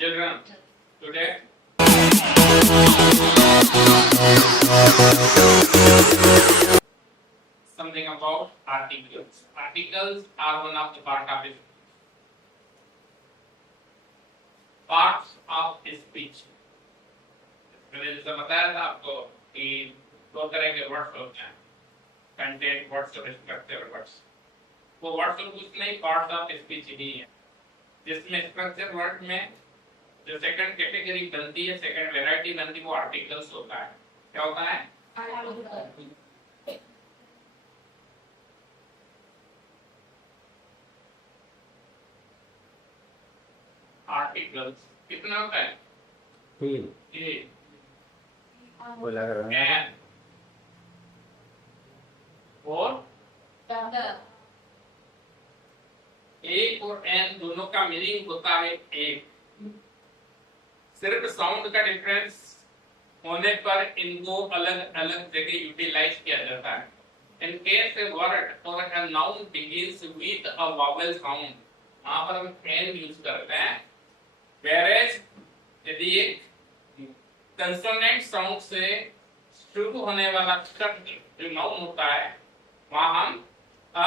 Children, today something about articles. Articles are one of the parts of speech. मैंने जैसे बताया था आपको कि दो तरह के वर्ड्स होते हैं, कंटेंट वर्ड्स और स्ट्रक्चर वर्ड्स। वो वर्ड्स और कुछ नहीं, पार्ट्स ऑफ स्पीच ही है, जिसमें स्ट्रक्चर वर्ड में जो सेकंड कैटेगरी बनती है, सेकंड वैरायटी बनती है, वो आर्टिकल्स होता है। क्या होता है? आर्टिकल्स कितना होता है? ये बोला करो ना। एन और एक और एन दोनों का मीनिंग होता है एक, सिर्फ साउंड का डिफरेंस होने पर इनको अलग अलग जगह यूटिलाइज किया जाता है। In case a word or a noun begins with a vowel sound, यहाँ पर हम एन यूज करते हैं, whereas यदि एक कंसोनेंट साउंड से शुरू होने वाला शब्द जो नाउन होता है, वहां हम अ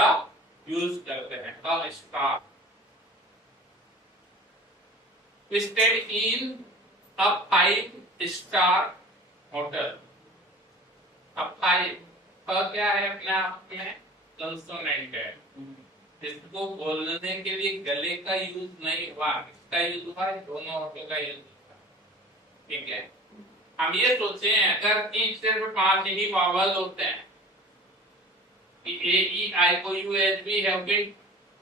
यूज करते हैं, a star. Stayed in a 5-star hotel. अब 5 क्या है? अपने आप में कंसोनेंट है, इसको बोलने के लिए गले का यूज नहीं हुआ, इसका यूज हुआ, दोनों होटल का यूज हुआ। ठीक है, हम ये सोचे अगर कि सिर्फ 5 ही वावल होते हैं, A, E, I, O, U, S, B have been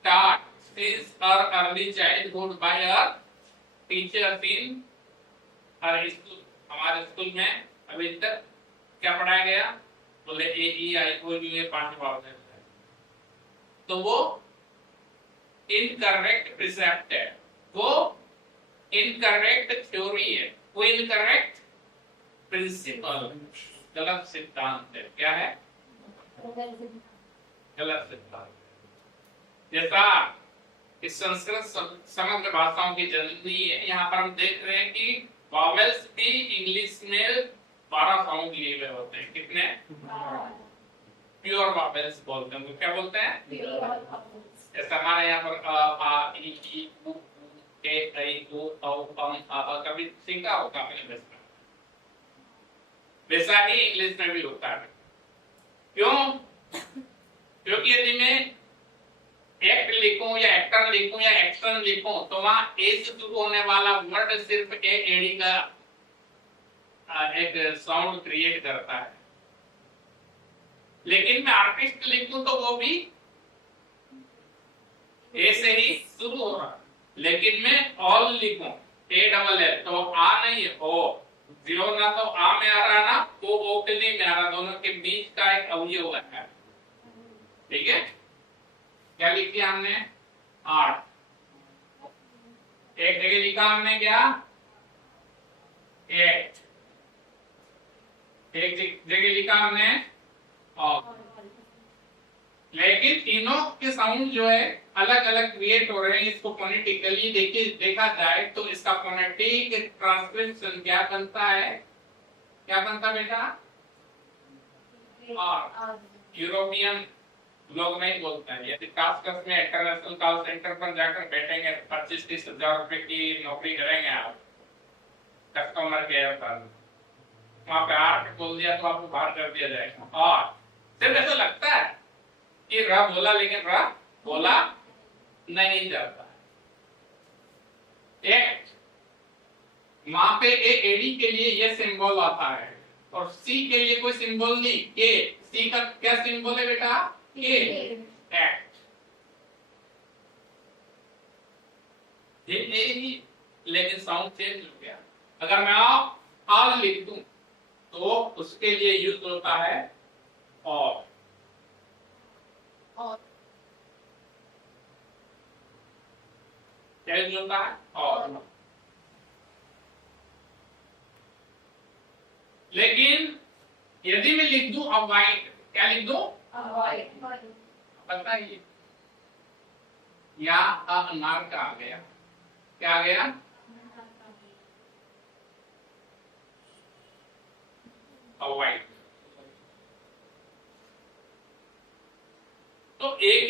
taught since our early childhood by our teachers in our school। हमारे स्कूल में अभी तक क्या पढ़ाया गया? बोले A, E, I, O, U, ये 5 वावल है, तो वो इनकरेक्ट प्रिसेप्ट है, वो इनकरेक्ट थ्योरी है, वो इनकरेक्ट प्रिंसिपल, गलत सिद्धांत है। क्या है? गलत सिद्धांत। जैसा इस संस्कृत समग्र भाषाओं की जननी है, यहाँ पर हम देख रहे हैं कि वॉवेल्स भी इंग्लिश में 12 साउंड लिए हुए होते हैं। कितने? प्योर वॉवेल्स बोलते हैं। क्या बोलते हैं? जैसे हमारे यहाँ पर अ, आ, ई, उ, ए, ऐ, ओ, औ, अम, कभी सीखा होगा आपने, वैसा ही इंग्लिश में भी होता है। क्यों? क्योंकि यदि मैं एक्ट लिखूं या एक्टर लिखूं या एक्शन लिखूं, तो वहां ए से शुरू होने वाला वर्ड सिर्फ ए एडी का एक साउंड क्रिएट करता है। लेकिन मैं आर्टिस्ट लिखूं तो वो भी ए से ही शुरू हो रहा है। लेकिन मैं ऑल लिखूं, ए डबल है, तो आ नहीं है, ओ। जीरो ना तो आ में आ रहा, ना वो ओ के लिए में आ रहा, दोनों के बीच का एक अवयव है। ठीक है, क्या लिख दिया हमने? आर्ट। एक जगह लिखा हमने क्या? एक्ट। एक जगह लिखा हमने ऑफ। लेकिन तीनों के साउंड जो है अलग अलग क्रिएट हो रहे हैं। इसको फोनेटिकली देखा जाए तो इसका फोनेटिक ट्रांसक्रिप्शन क्या बनता है? क्या बनता बेटा? और यूरोपियन लोग नहीं बोलते हैं। यदि खासकर में इंटरनेशनल कॉल सेंटर पर जाकर बैठेंगे, 25-30 हजार रुपए की नौकरी करेंगे आप कस्टमर केयर पर, वहां पे आर्ट बोल दिया तो आपको बाहर कर दिया जाएगा। और सिर्फ ऐसा लगता है कि र बोला, लेकिन र बोला नहीं जाता। एक्ट, वहां पे ए एडी के लिए ये सिंबल आता है, और सी के लिए कोई सिंबल नहीं। के, सी का क्या सिंबल है बेटा? के। एक्ट, लेकिन साउंड चेंज हो गया। अगर मैं ऑल लिख दूं तो उसके लिए यूज होता है और। क्या यूज होता है? और। लेकिन यदि मैं लिख दूं अवॉइड, क्या लिख दूं? बताइए, या अनार का आ गया, क्या आ गया?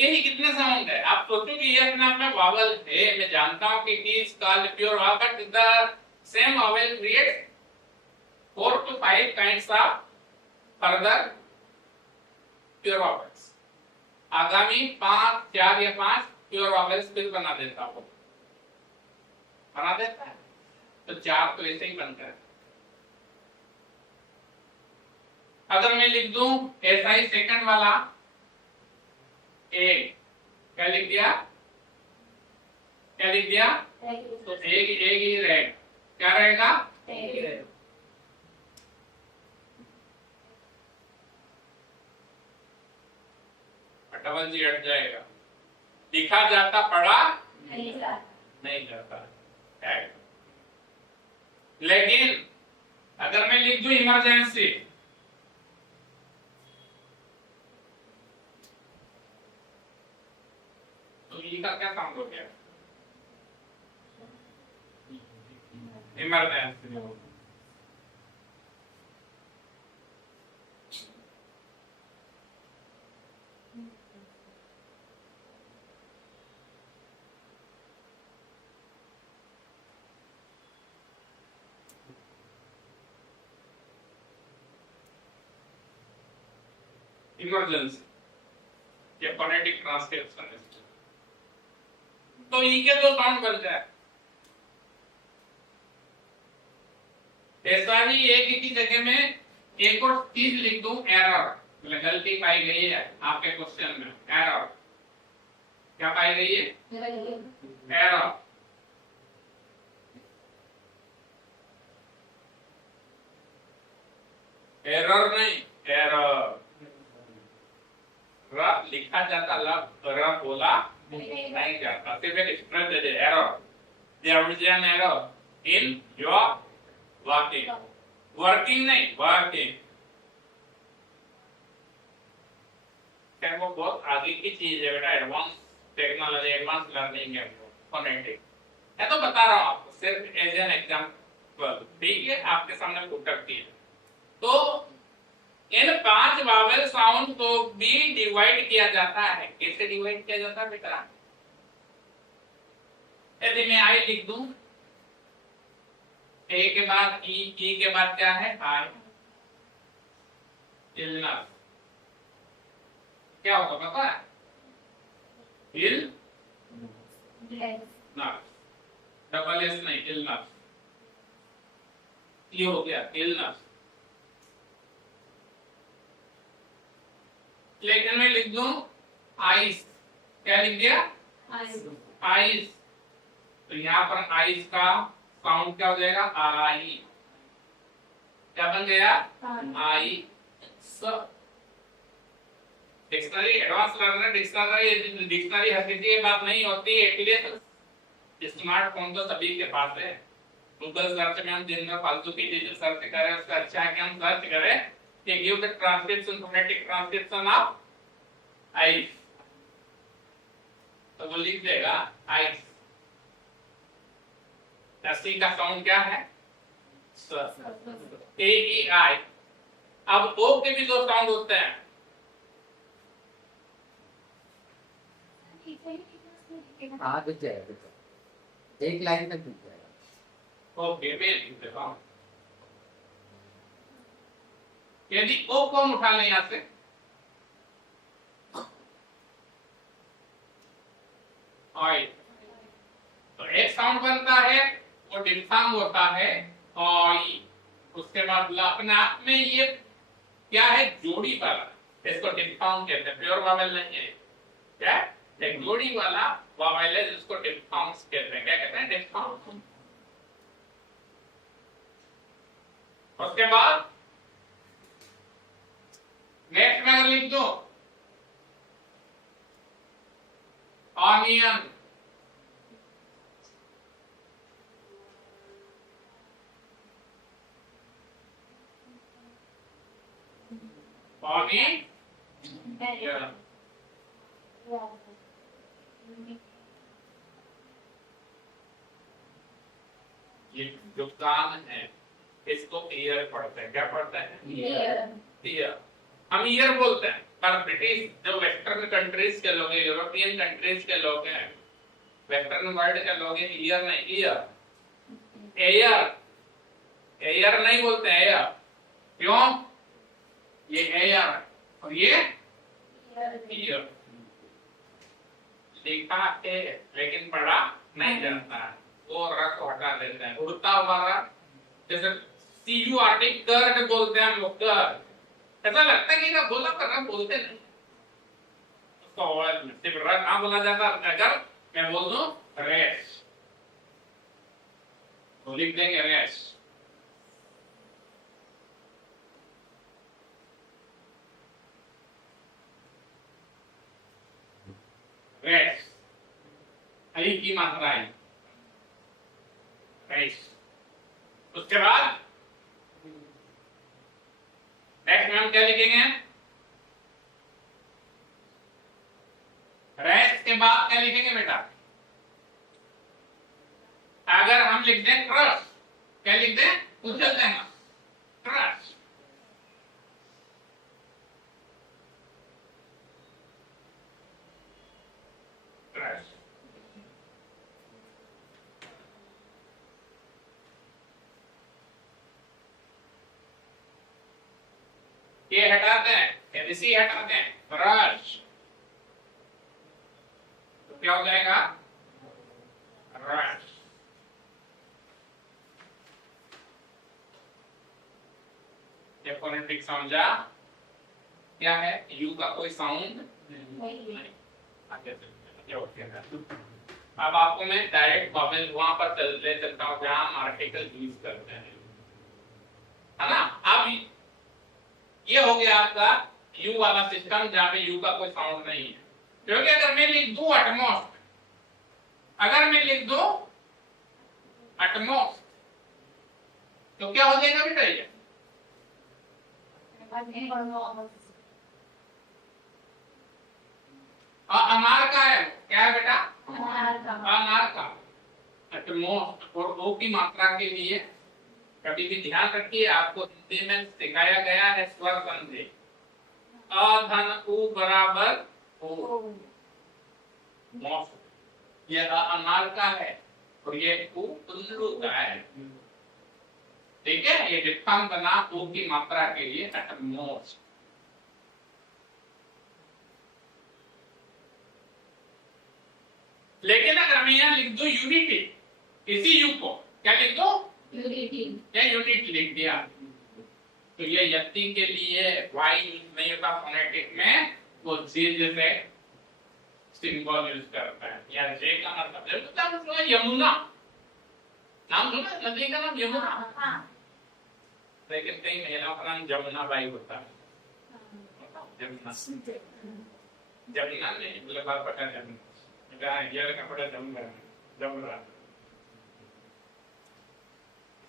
देखिए ही कितने साउंड है। आप सोचो कि ये अपने आप में वावल है, मैं जानता हूं कि it is called pure vowel, but the same vowel creates 4 to 5 kinds of further pure vowels. आगामी 5, 4 या 5 प्योर वावल्स फिर बना देता हूं, बना देता है। तो 4 तो ऐसे ही बनता है। अगर मैं लिख दूं ऐसा ही सेकंड वाला ए, क्या लिख दिया, क्या लिख दिया, तो एक ही रहेगा, क्या रहेगा, डबल जी हट जाएगा। लिखा जाता पढ़ा नहीं जाता है। लेकिन अगर मैं लिख दूं इमरजेंसी, तो ई का क्या काम हो गया, इमरजेंसी। इमरजेंसी या फोनेटिक ट्रांसक्रिप्शन। तो ई के 2 साउंड बन जाए। ऐसा ही एक ही जगह में एक और चीज लिख दूं, एरर, गलती पाई गई है आपके क्वेश्चन में। एरर क्या पाई गई है, एरर। एरर नहीं, एरर। लिखा जाता एरर बोला नहीं जाता, सिर्फ एक एक्सप्रेस दे दे, error. There is an error in your working, working नहीं, वर्किंग। क्या वो बहुत आगे की चीज है बेटा, एडवांस टेक्नोलॉजी, एडवांस लर्निंग है फोनेटिक। मैं तो बता रहा हूं आपको सिर्फ एज एन एग्जांपल, ठीक है, आपके सामने पुट करती है। तो इन 5 वावेल साउंड को भी डिवाइड किया जाता है। कैसे डिवाइड किया जाता है बेटा, यदि मैं आई लिख दूं, ए के बाद ई के बाद क्या है, आई, इलनस, क्या होगा पता है, इल नस, डबल एस नहीं, इलनस। ये हो गया इलनस। लेकिन मैं लिख दूं आइस, क्या लिख दिया, आइस। तो यहां पर आइस का साउंड क्या हो जाएगा, आई। क्या बन गया, आई। डिक्शनरी एडवांस लर्नर, डिक्शनरी हकीकी बात नहीं होती है, इसलिए स्मार्टफोन तो सभी के पास है। गूगल सर्च में हम दिन में फालतू की चीजें सर्च करें, उससे अच्छा है कि हम सर्च करें कि give the transcription, phonetic transcription of ice, तो वो लिख देगा आइस। सी का साउंड क्या है, ए ई आई। अब ओ के भी 2 साउंड होते हैं। हाँ दिख जाएगा, एक लाइन तक दिख जाएगा। ओके, मैं लिख देता हूं। यदि ओ को हम उठा लें यहां से, आई, तो एक साउंड बनता है, वो डिफथंग होता है, आई। उसके बाद अपने आप में ये क्या है, जोड़ी वाला, इसको डिफथंग कहते हैं, प्योर वावेल नहीं है। क्या, एक जोड़ी वाला वावेल है जिसको डिफथंग कहते हैं। क्या कहते हैं, डिफथंग। उसके बाद नेक्स्ट में लिख दो ऑनियन, ऑनियन, ये जो कान है इसको ईयर पढ़ते हैं। क्या पढ़ते हैं, ईयर। हम ईयर बोलते हैं। पर ब्रिटिश जो वेस्टर्न कंट्रीज के लोग हैं, यूरोपियन कंट्रीज के लोग हैं, वेस्टर्न वर्ल्ड के लोग हैं, ईयर नहीं ईयर, एयर एयर नहीं बोलते हैं एयर। क्यों? ये एयर और ये ईयर लिखा है लेकिन पढ़ा नहीं जाता है, वो रख को हटा देते हैं। उड़ता हुआ रख, जैसे CURT कर्ट बोलते हैं हम लोग, कर्ट। ऐसा लगता है कि ना बोला पर हम बोलते नहीं, तो सिर्फ रख कहाँ बोला जाता। अगर मैं बोल दूं रेस तो लिख देंगे रेस। रेस आई की मात्रा है रेस। उसके बाद नेक्स्ट में हम क्या लिखेंगे? रेस के बाद क्या लिखेंगे बेटा? अगर हम लिख दें क्रश, क्या लिख दें? उछल देंगे क्रश। ये हटाते हैं, एबीसी हटाते हैं, ब्रश, तो क्या हो जाएगा? रश। ये फोनेटिक समझा? क्या है? यू का कोई साउंड नहीं। आगे अब आपको मैं डायरेक्ट वॉवेल वहां पर ले चलता हूँ जहां हम आर्टिकल यूज करते हैं, है ना? अब ये हो गया आपका यू वाला सिस्टम जहां पे यू का कोई साउंड नहीं है। क्योंकि अगर मैं लिख दूं एटमॉस्ट, अगर मैं लिख दूं एटमॉस्ट तो क्या हो जाएगा बेटा? ये अनार का है, क्या है बेटा? अनार का। एटमॉस्ट और ओ की मात्रा के लिए कभी भी ध्यान रखिए, आपको हिंदी में सिखाया गया है स्वर संधि। अ धन उ बराबर ओ। ये अनार का है और ये उ उल्लू का है, ठीक है? ये डिफार्म बना उ की मात्रा के लिए एटमॉस्ट। लेकिन अगर मैं यहाँ लिख दूं यूनिटी, इसी यू को क्या लिख दूं? क्या यूनिट लिख दिया तो ये यति के लिए वाई यूज नहीं होता फोनेटिक में, वो जे जैसे सिंबल यूज करता है। या जे का मतलब यमुना, नाम सुना नदी का नाम यमुना, लेकिन कई महिलाओं का नाम जमुना बाई होता है। जमुना जमुना नहीं मतलब पता जमुना, ये का पता जमुना, जमुना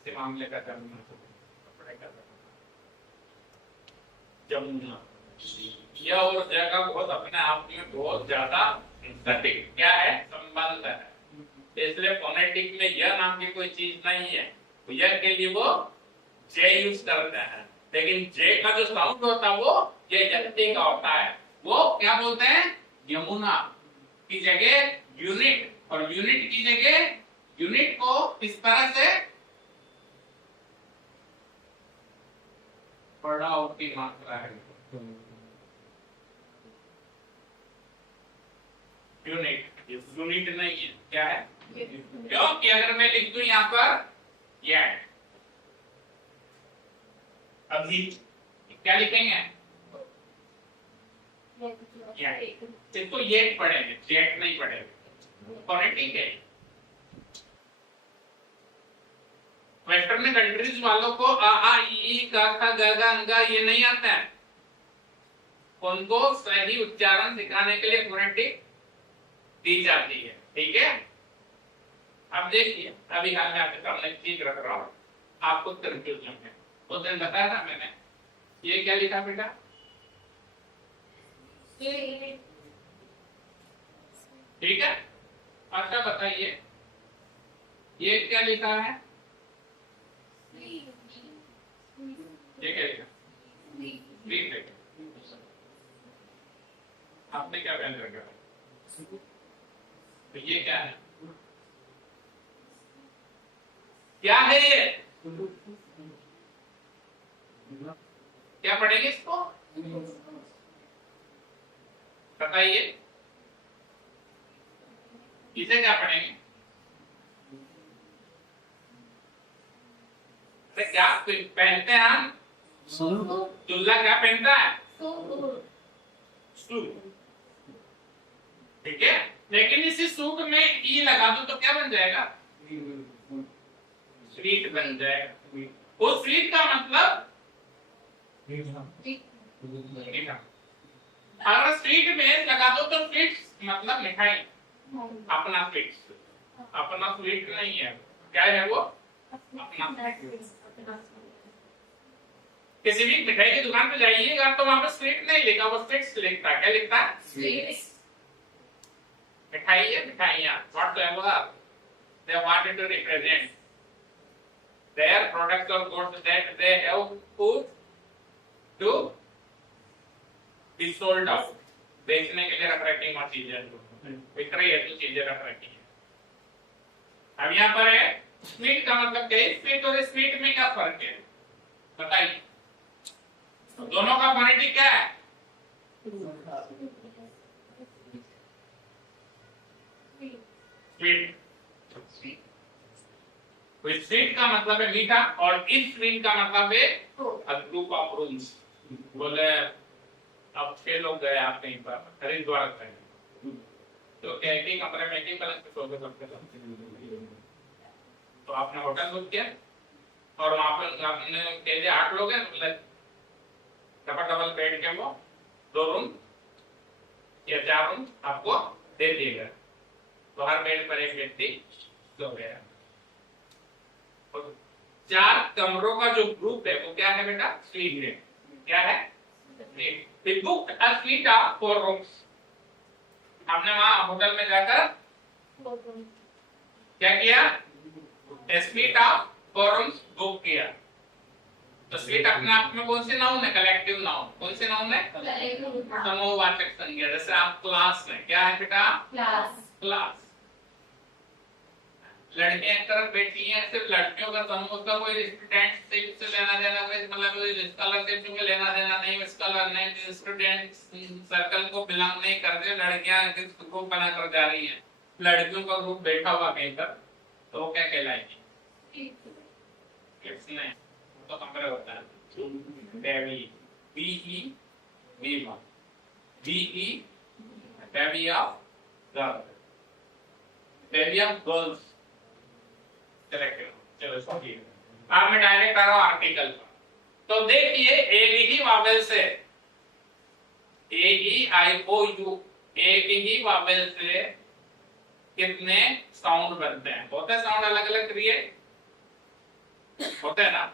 इस मामले का जमुना कपड़े का जमुना। यह और जगह बहुत अपने आप में बहुत ज्यादा सटीक क्या है? संबंध है। इसलिए फोनेटिक में यह नाम की कोई चीज नहीं है, तो यह के लिए वो जे यूज करते हैं। लेकिन जे का जो साउंड होता है वो ये यति का होता है। वो क्या बोलते हैं? यमुना की जगह यूनिट, और यूनिट की जगह यूनिट को इस तरह से पढ़ाओ की मात्रा है यूनिट, यूनिट नहीं है, क्या है? क्योंकि अगर मैं लिख दूं यहाँ पर येट, अभी क्या लिखेंगे? इसको येट पढ़ेंगे, जेट नहीं पढ़ेंगे। फोनेटिक है। वेस्टर्न कंट्रीज वालों को आ आ ई का खा ग ग अंगा ये नहीं आता है, उनको सही उच्चारण सिखाने के लिए फोनेटिक दी जाती है, ठीक है? अब देखिए, अभी हाल में आपके सामने चीज रख रहा हूं, आपको कंफ्यूजन है। उस दिन बताया था मैंने, ये क्या लिखा बेटा? ठीक है, अच्छा बताइए ये क्या लिखा है? ये क्या लिखा? आपने क्या पहन रखा है? तो ये क्या है? क्या है ये? क्या पढ़ेंगे इसको? बताइए, इसे क्या पढ़ेंगे? अरे क्या पहनते हैं हम? दूल्हा क्या पहनता है? सूट। ठीक है, लेकिन इसी सूट में ई लगा दो तो क्या बन जाएगा? स्वीट बन जाएगा। वो स्वीट का मतलब मीठा। अगर स्वीट में लगा दो तो स्वीट मतलब मिठाई। अपना स्वीट, अपना स्वीट नहीं है। क्या है वो? अपना। किसी भी मिठाई की दुकान पे जाइएगा तो वहां पे स्वीट नहीं लिखा, वो स्वीट्स लिखता है। क्या लिखता है? स्वीट्स। मिठाई है, मिठाइयाँ, whatever they wanted to represent their products or goods that they have put to be sold out, बेचने के लिए रख रखी हुई चीजें, विक्रय हेतु चीजें रख रखी है। अब यहाँ पर है स्वीट का मतलब क्या है? स्वीट और स्वीट में क्या फर्क है बताइए? दोनों का फोनेटिक क्या है? स्वीट। स्वीट का मतलब है मीठा और इस स्वीट का मतलब है ग्रुप ऑफ रूम्स। बोले अब 6 लोग गए आप कहीं पर हरिद्वार गए तो एक ही कमरे में एक ही पलंग पे सो गए सबके सब। तो आपने होटल बुक किया और वहां पर आपने कह दिया 8 लोग हैं, मतलब डबल बेड के वो 2 रूम या 4 रूम आपको दे दिएगा। तो हर बेड पर एक व्यक्ति सो गया। 4 कमरों का जो ग्रुप है वो क्या है बेटा? स्वीट है। क्या है? They booked a suite of 4 rooms. हमने वहां होटल में जाकर क्या किया? स्वीट ऑफ 4 रूम्स बुक किया। तो स्वीट अपने आप में कौन सी नाउन है? Collective noun. कौन सी नाउन है? समूहवाचक संज्ञा। जैसे आप क्लास में, क्या है बेटा? क्लास। लड़कियां एक तरफ बैठी हैं, सिर्फ लड़कियों का समूह का कोई स्टूडेंट से लेना देना, कोई मतलब स्कॉलरशिप में लेना देना नहीं, स्कॉलर नहीं, स्टूडेंट सर्कल को बिलोंग नहीं करते। लड़कियां ग्रुप बनाकर जा रही हैं, लड़कियों का ग्रुप बैठा हुआ कहीं पर, तो वो क्या कहलाएगी? किड्स नहीं, तो कमरे होता है बेबी, बीई बीमा, B E baby of girl, baby of girls. चलो अब मैं डायरेक्ट आ रहा हूं आर्टिकल पर। तो देखिए एक ही वावेल से, AEIOU, एक ही वावेल से कितने साउंड बनते हैं? होते साउंड अलग अलग क्रिएट होते हैं ना।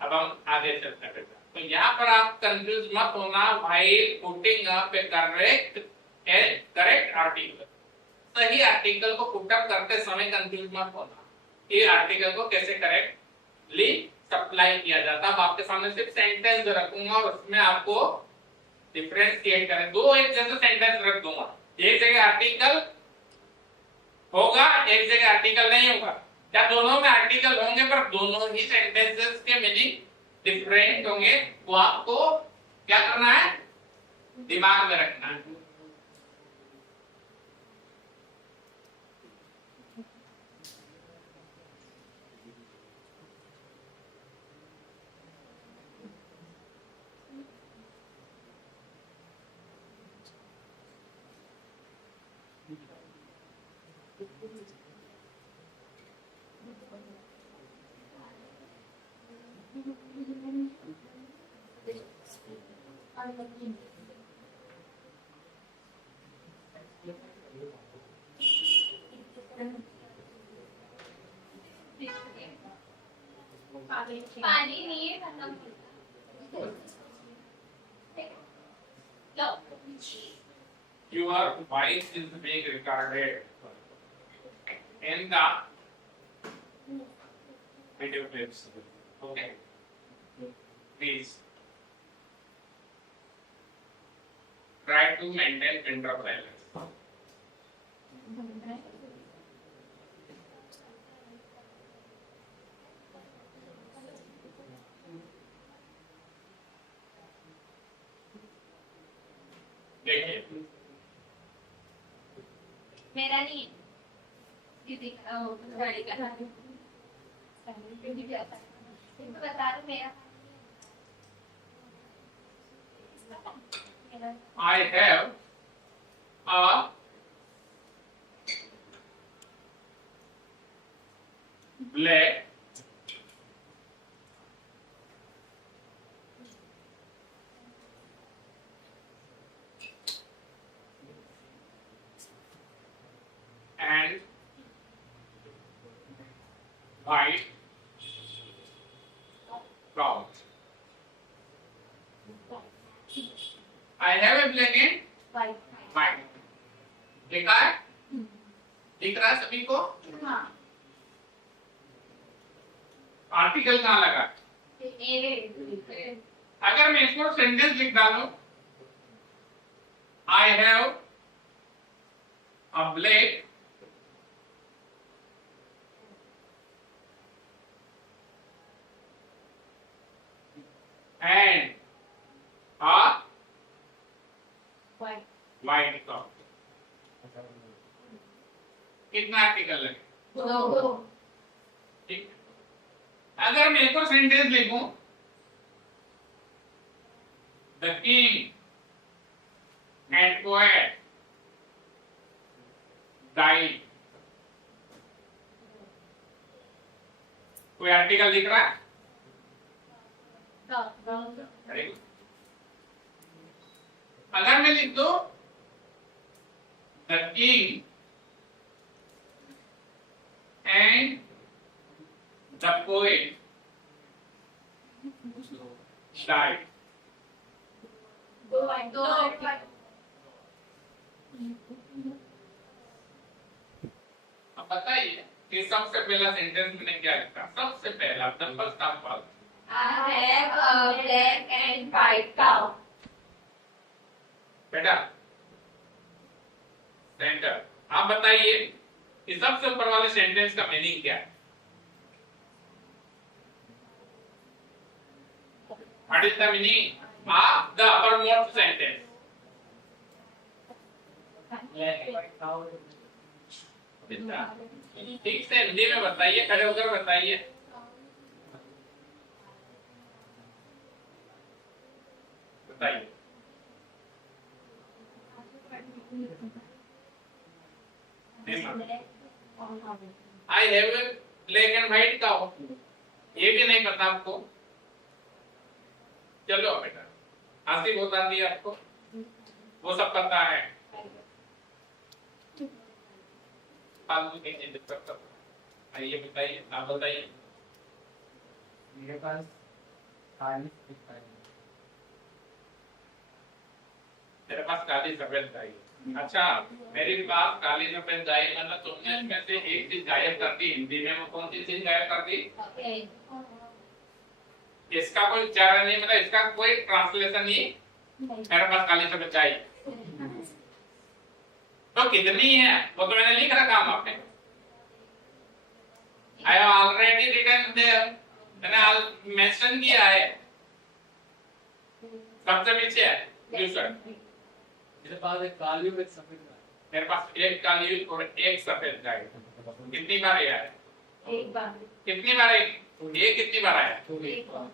अब हम आगे चलते हैं। तो यहाँ पर आप कंफ्यूज मत होना भाई, putting up A correct article. सही आर्टिकल को पुट अप करते समय कंफ्यूज मत होना, ये आर्टिकल को कैसे करेक्टली सप्लाई किया जाता है। अब आपके सामने सिर्फ सेंटेंस रखूंगा और उसमें आपको डिफरेंशिएट करें। 2 एक जगह सेंटेंस रख दूंगा, एक जगह आर्टिकल होगा, एक जगह आर्टिकल नहीं होगा। क्या दोनों में आर्टिकल होंगे पर दोनों ही सेंटेंसेस के मीनिंग डिफरेंट होंगे? वो आपको क्या करना है? दिमाग में रखना है। पानी नहीं है Your voice is being recorded in the video clips. Okay, please try to maintain pinter balance. देखिए मेरा नहीं दीदी गाड़ी का इनको बता दो मेरा I have a black and white cloud. I have a black and white white. देखा है? दिख रहा है सभी को? हाँ आर्टिकल कहाँ लगा? अगर मैं इसको सेंटेंस लिख डालूं, I have a black and a white white cloud. कितना आर्टिकल लगे? दो ठीक। अगर मैं एक और सेंटेंस लिखूं, the king and poet died. कोई आर्टिकल दिख रहा है? Very good. अगर मैं लिख दूं the king and the poet died. दो वाइट अब बताइए कि सबसे पहला सेंटेंस मैंने क्या लिखा? सबसे पहला the first of all I have a black and white cow. बेटा सेंटर आप बताइए कि सबसे ऊपर वाले सेंटेंस का मीनिंग क्या है? What is the meaning of the uppermost sentence? ठीक से हिंदी में बताइए, खड़े होकर बताइए। बताइए। I have a black and white cow. ये भी नहीं पता आपको? चलो बेटा, आसिफ बता दिया आपको, वो सब पता है। फालतू की चीजें करता हूँ। आइए बताइए, आप बताइए। मेरे पास काली दिखता है। मेरे पास काली सफेद गाय है। अच्छा, मेरे पास काली सफेद गाय है, मतलब तुमने इसमें से एक चीज गायब कर दी। हिंदी में वो कौन सी चीज गायब कर दी? इसका कोई उच्चारण नहीं, मतलब इसका कोई ट्रांसलेशन नहीं। मेरे पास काली सफेद गाय है। तो कितनी है वो तो मैंने लिख रखा वहां पे। I have already written there, मैंने मेंशन किया है। सबसे नीचे है दूसरा। मेरे पास एक काली और एक सफेद गाय। मेरे पास एक काली और एक सफेद गाय। कितनी बार आया है? एक बार। कितनी बार ये कितनी बार आया? एक बार।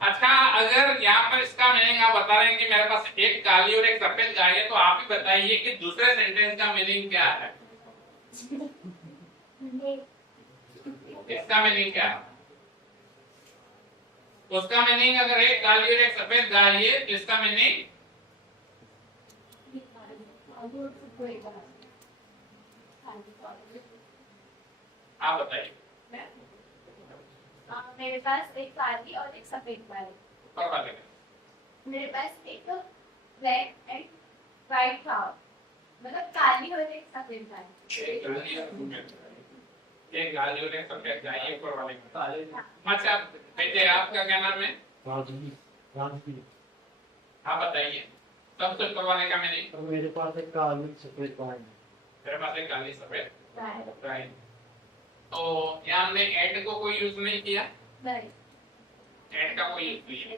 अच्छा, अगर यहाँ पर इसका मीनिंग आप बता रहे हैं कि मेरे पास एक काली और एक सफेद गाय है, तो आप ही बताइए कि दूसरे सेंटेंस का मीनिंग क्या है? इसका मीनिंग क्या है? उसका मीनिंग अगर एक काली और एक सफेद गाय है, तो इसका मीनिंग आप बताइए। मेरे पास एक काली और एक सफेद गाय। ऊपर वाले में। मेरे पास एक ब्लैक एंड व्हाइट काउ, मतलब काली और एक सफेद गाय। एक काली और एक सफेद गाय, ये ऊपर वाले में। अच्छा बेटे, आपका क्या नाम है? हाँ बताइए, सबसे ऊपर वाले का मीनिंग। तो मेरे पास एक काली सफेद कॉइन है। मेरे पास एक काली सफेद Right. राइट। तो यहाँ हमने एंड को कोई यूज नहीं किया, Right. एंड का कोई यूज नहीं है।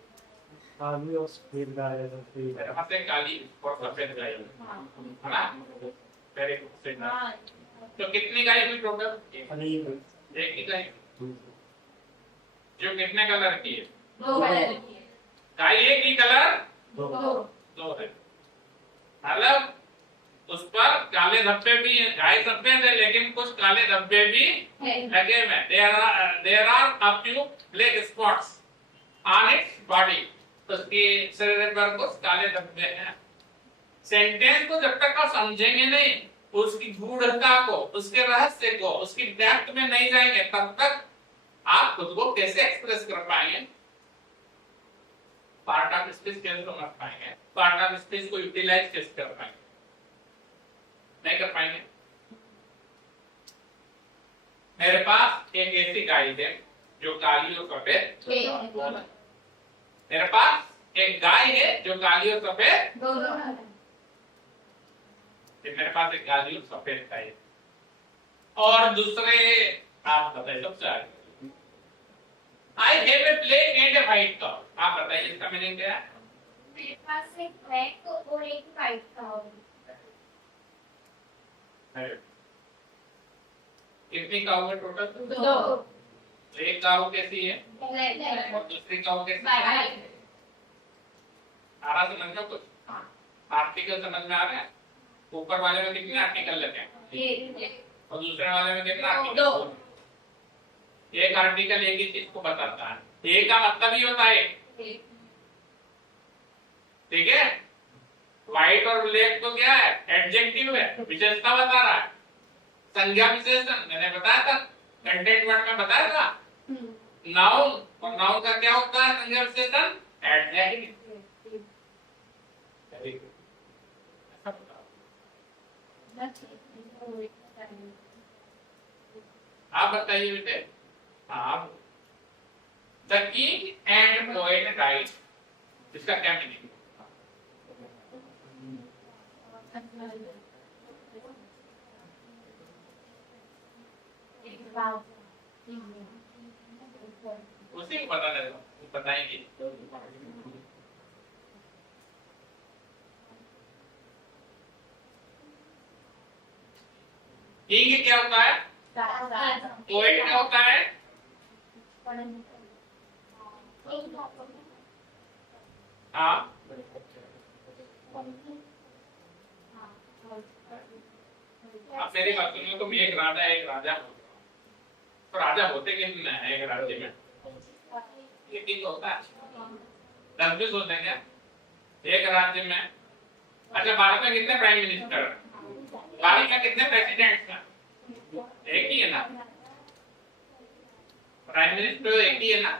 काली और सफेद गाय है तो फिर मेरे पास एक काली और सफेद गाय है हाँ. ना। Very good. हाँ. तो कितनी गाय हुई टोटल? अनेक एक ही गाय, जो कितने कलर की है? दो कलर की है. गाय एक ही कलर दो दो है, मतलब उस पर काले धब्बे भी हैं। गाय सफेद है लेकिन कुछ काले धब्बे भी है. लगे हुए। There are a few black spots on its body. उसके शरीर पर कुछ काले धब्बे हैं। सेंटेंस को जब तक आप समझेंगे नहीं, उसकी गूढ़ता को, उसके रहस्य को, उसकी डेप्थ में नहीं जाएंगे, तब तक आप खुद को कैसे एक्सप्रेस कर पाएंगे, पार्ट ऑफ स्पीच कैसे समझ पाएंगे, पार्ट ऑफ स्पीच को यूटिलाइज कैसे कर पाएंगे, नहीं कर पाएंगे। मेरे पास एक ऐसी गाय है जो काली और सफेद। मेरे पास एक गाय है जो काली और सफेद। मेरे पास एक काली और सफेद गाय है। और दूसरे आप बताइए सबसे आगे, I have a black and a white cow. आप बताइए इसका मीनिंग क्या है? मेरे पास एक ब्लैक और एक व्हाइट काऊ है. कितनी काऊ है टोटल? दो. एक काऊ कैसी है ब्लैक और दूसरी काऊ कैसी है? व्हाइट. सारा समझ लो कुछ, आर्टिकल समझ में आ रहा है? ऊपर वाले में कितने आर्टिकल लगे हैं ये और दूसरे वाले में कितने आर्टिकल? दो. एक आर्टिकल एक ही चीज को बताता है। एक का मतलब ही होता है, ठीक है। व्हाइट और ब्लैक तो क्या है? एडजेक्टिव है, विशेषता बता रहा है, संज्ञा विशेषण। मैंने बताया था, कंटेंट वर्ड में बताया था। नाउन, और नाउन का क्या होता है संज्ञा विशेषण? एडजेक्टिव। आप बताइए बेटे, आप the king and poet died, इसका क्या मीनिंग? उसी को पता नहीं, बताएंगे। किंग क्या होता है? पोएट क्या होता है? हाँ, आप मेरी बात सुनो, तुम एक राजा एक राजा हो, तो राजा होते कितने हैं एक राज्य में? एक ही होता है, 10 भी होते हैं क्या एक राज्य में? अच्छा, भारत में कितने प्राइम मिनिस्टर, भारत में कितने प्रेसिडेंट हैं? एक ही है ना, प्राइम मिनिस्टर एक ही है ना।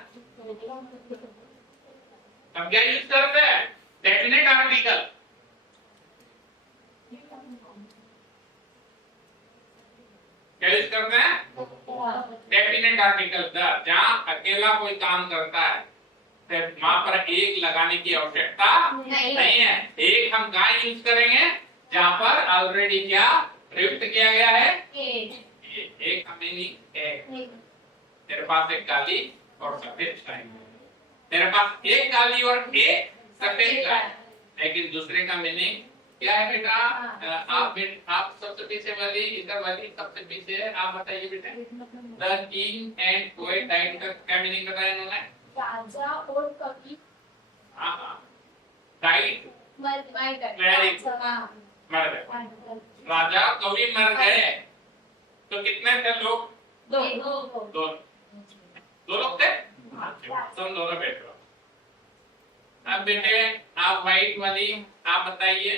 हम क्या यूज करते हैं? Definite article. क्या यूज करते हैं? Definite article. जहाँ अकेला कोई काम करता है वहां पर एक लगाने की आवश्यकता नहीं है। एक हम कहाँ यूज करेंगे? जहाँ पर ऑलरेडी क्या प्रयुक्त किया गया है? एक का मीनिंग एक। तेरे पास एक काली और सफेद गाय, तेरे पास एक काली और एक सफेद गाय, लेकिन दूसरे का मीनिंग क्या है बेटा? आप सबसे पीछे वाली, इधर वाली सबसे पीछे है। आप बताइए बेटा, the king and poet died का क्या मीनिंग बताया इन्होंने? राजा और कवि डाइड, मर गए। राजा कवि मर गए, तो कितने थे लोग? दो लोग थे। तुम दोनों बैठो। अब बेटे आप व्हाइट वाली आप बताइए,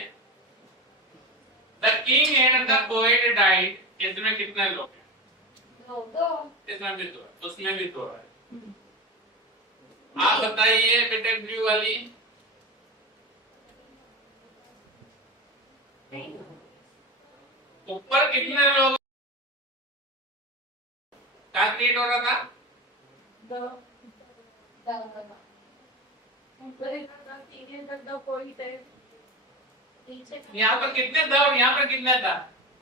the king and the poet died, इसमें कितने लोग हैं? इसमें भी दो, उसमें भी दो है। आप बताइए बेटे ब्लू वाली, ऊपर कितने लोग ट्रांसलेट हो रहा था? ऊपर एक दो तीन तक दो कोई थे नीचे यहाँ पर कितने द और यहाँ पर कितने द?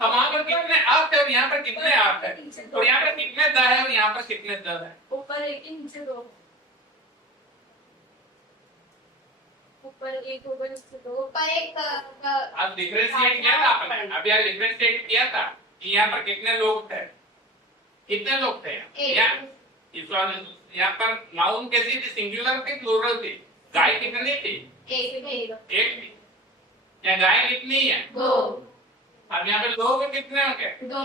अब वहां पर कितने आप है और यहाँ पर कितने आप है, और यहाँ पर कितने द है और यहाँ पर कितने द है? ऊपर एक नीचे दो ऊपर एक ऊपर नीचे दो ऊपर एक अब डिफरेंशिएट किया था आपने, अब यार डिफरेंशिएट किया था कि यहाँ पर कितने लोग थे, कितने लोग थे यहाँ? यहाँ पर नाउन कैसी थी, सिंगुलर थी प्लूरल थी? गाय कितनी थी? एक एक थी। या गाय कितनी है? दो अब यहाँ पे लोग कितने होंगे? दो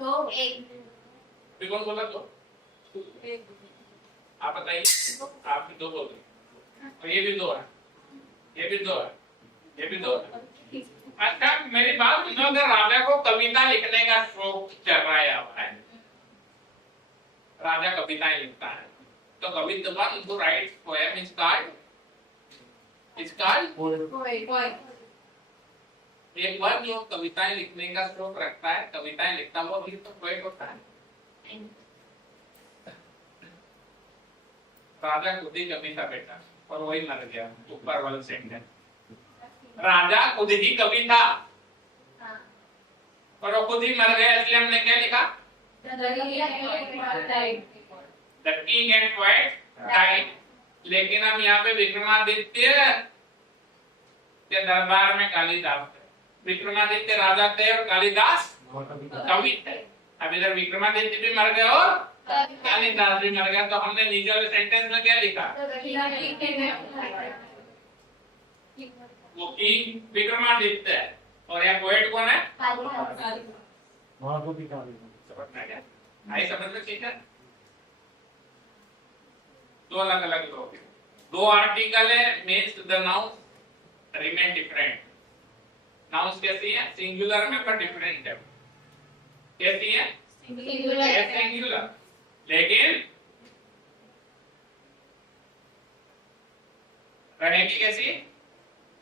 दो एक कौन बोला दो? आप बताइए, आप भी दो बोल रहे, और ये भी दो है, ये भी दो है, ये भी दो है। अच्छा मेरी बात सुनो, अगर राजा को कविता लिखने का शौक चल रहा है यहाँ पर, राजा कविताएं लिखता है, तो कवि the one who writes poem is called कोई एक बार जो कविताएं लिखने का शौक रखता है, कविताएं लिखता है, वो भी तो पोएट होता है। राजा खुद ही कवि था बेटा, और वही मर गया, ऊपर वाले सेंटेंस। राजा खुद ही कवि था और वो खुद ही मर गया, इसलिए हमने क्या लिखा? The king and poet died। लेकिन हम यहाँ पे विक्रमादित्य के दरबार में कालिदास थे। विक्रमादित्य राजा थे और कालिदास कवि थे। अब इधर विक्रमादित्य भी मर गए और कालिदास भी मर गया, तो हमने नीचे वाले सेंटेंस में क्या लिखा? वो किंग विक्रमादित्य है, और यहाँ पोएट कौन है? समझ में गया? आई समझ में? ठीक है, दो अलग अलग लोग, दो आर्टिकल है, means the noun remain different. Nouns कैसी है? सिंगुलर में पर डिफरेंट है। कैसी है? सिंगुलर, लेकिन रहेगी कैसी?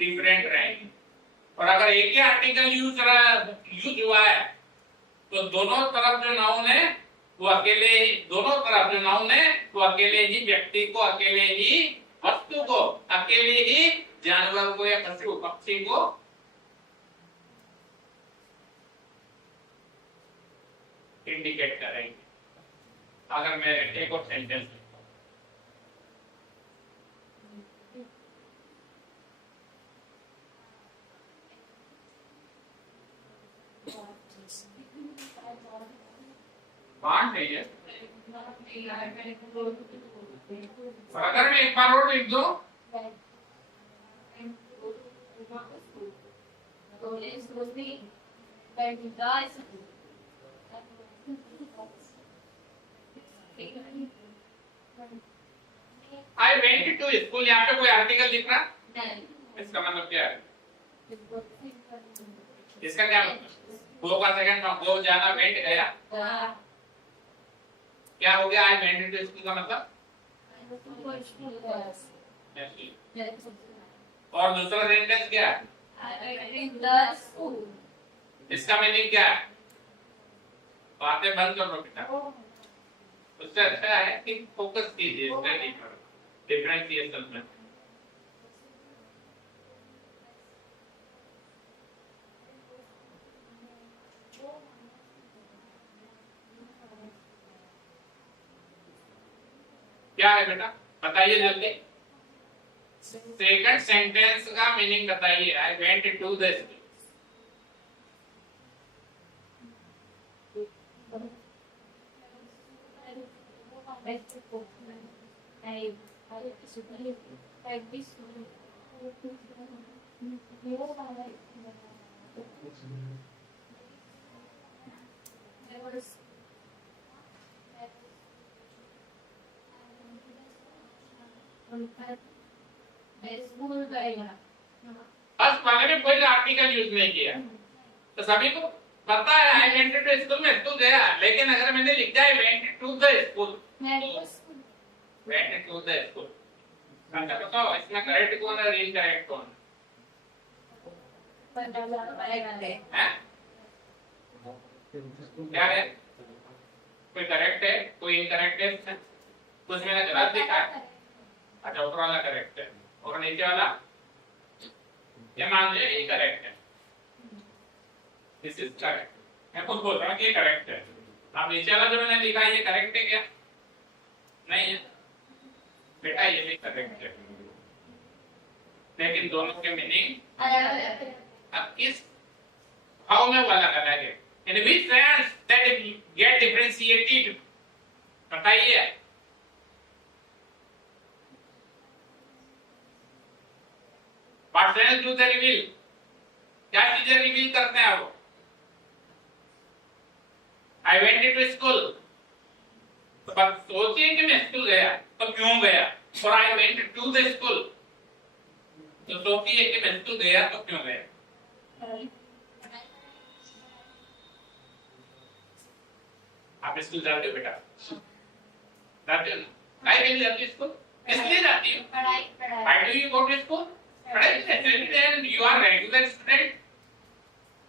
डिफरेंट रहेगी। और अगर एक ही आर्टिकल यूज हुआ है तो दोनों तरफ जो नाउन है वो अकेले, दोनों तरफ जो नाउन है वो अकेले ही व्यक्ति को, अकेले ही वस्तु को, अकेले ही जानवर को या पशु पक्षी को इंडिकेट करेंगे। अगर मैं एक और सेंटेंस बांट है, और अगर मैं एक बार और लिख दूं, आई वेंट टू स्कूल, यहाँ पे कोई आर्टिकल लिख रहा, इसका मतलब क्या है? इसका क्या मतलब? गो का सेकंड फॉर्म गो, जाना, वेंट गया, क्या हो गया? आई वेंट टू स्कूल का मतलब? और दूसरा सेंटेंस क्या है? इसका मीनिंग क्या है? बातें बंद कर दो बेटा, उससे अच्छा है कि फोकस कीजिए स्टडी पर, डिफरेंशिएशन में। क्या है बेटा, बताइए जल्दी। सेकंड सेंटेंस का मीनिंग बताइए। I went to the school. बस मैंने भी कोई आर्टिकल यूज नहीं किया, तो सभी को पता है आई वेंट टू स्कूल में स्कूल गया, लेकिन अगर मैंने लिख दिया I went to the school, went to the school, अच्छा बताओ इसमें करेक्ट कौन है, इनकरेक्ट कौन है? क्या है? कोई करेक्ट है, कोई इनकरेक्ट है? कुछ मैंने गलत लिखा है? अच्छा ऊपर वाला करेक्ट है और नीचे वाला ये मान लीजिए ये करेक्ट है, दिस इज करेक्ट। मैं खुद बोल रहा हूँ कि ये करेक्ट है। अब नीचे वाला जो मैंने लिखा ये करेक्ट है क्या? नहीं है बेटा, ये भी करेक्ट है, लेकिन दोनों के मीनिंग अलग अब किस भाव में वाला अलग है, इन विच सेंस दैट गेट डिफरेंशिएटेड बताइए। What sense do they reveal, क्या चीजें रिवील करते हैं वो? आई वेंट टू स्कूल, तो बस सोचिए कि मैं स्कूल गया तो क्यों गया, और I went to the school तो सोचिए कि मैं स्कूल गया तो क्यों गया। आप स्कूल जाते हो बेटा? जाते हो ना? आई विल जाती स्कूल, इसलिए जाती हो। पढ़ाई Why do you go to school? पढ़ाई के लिए, and you are regular student,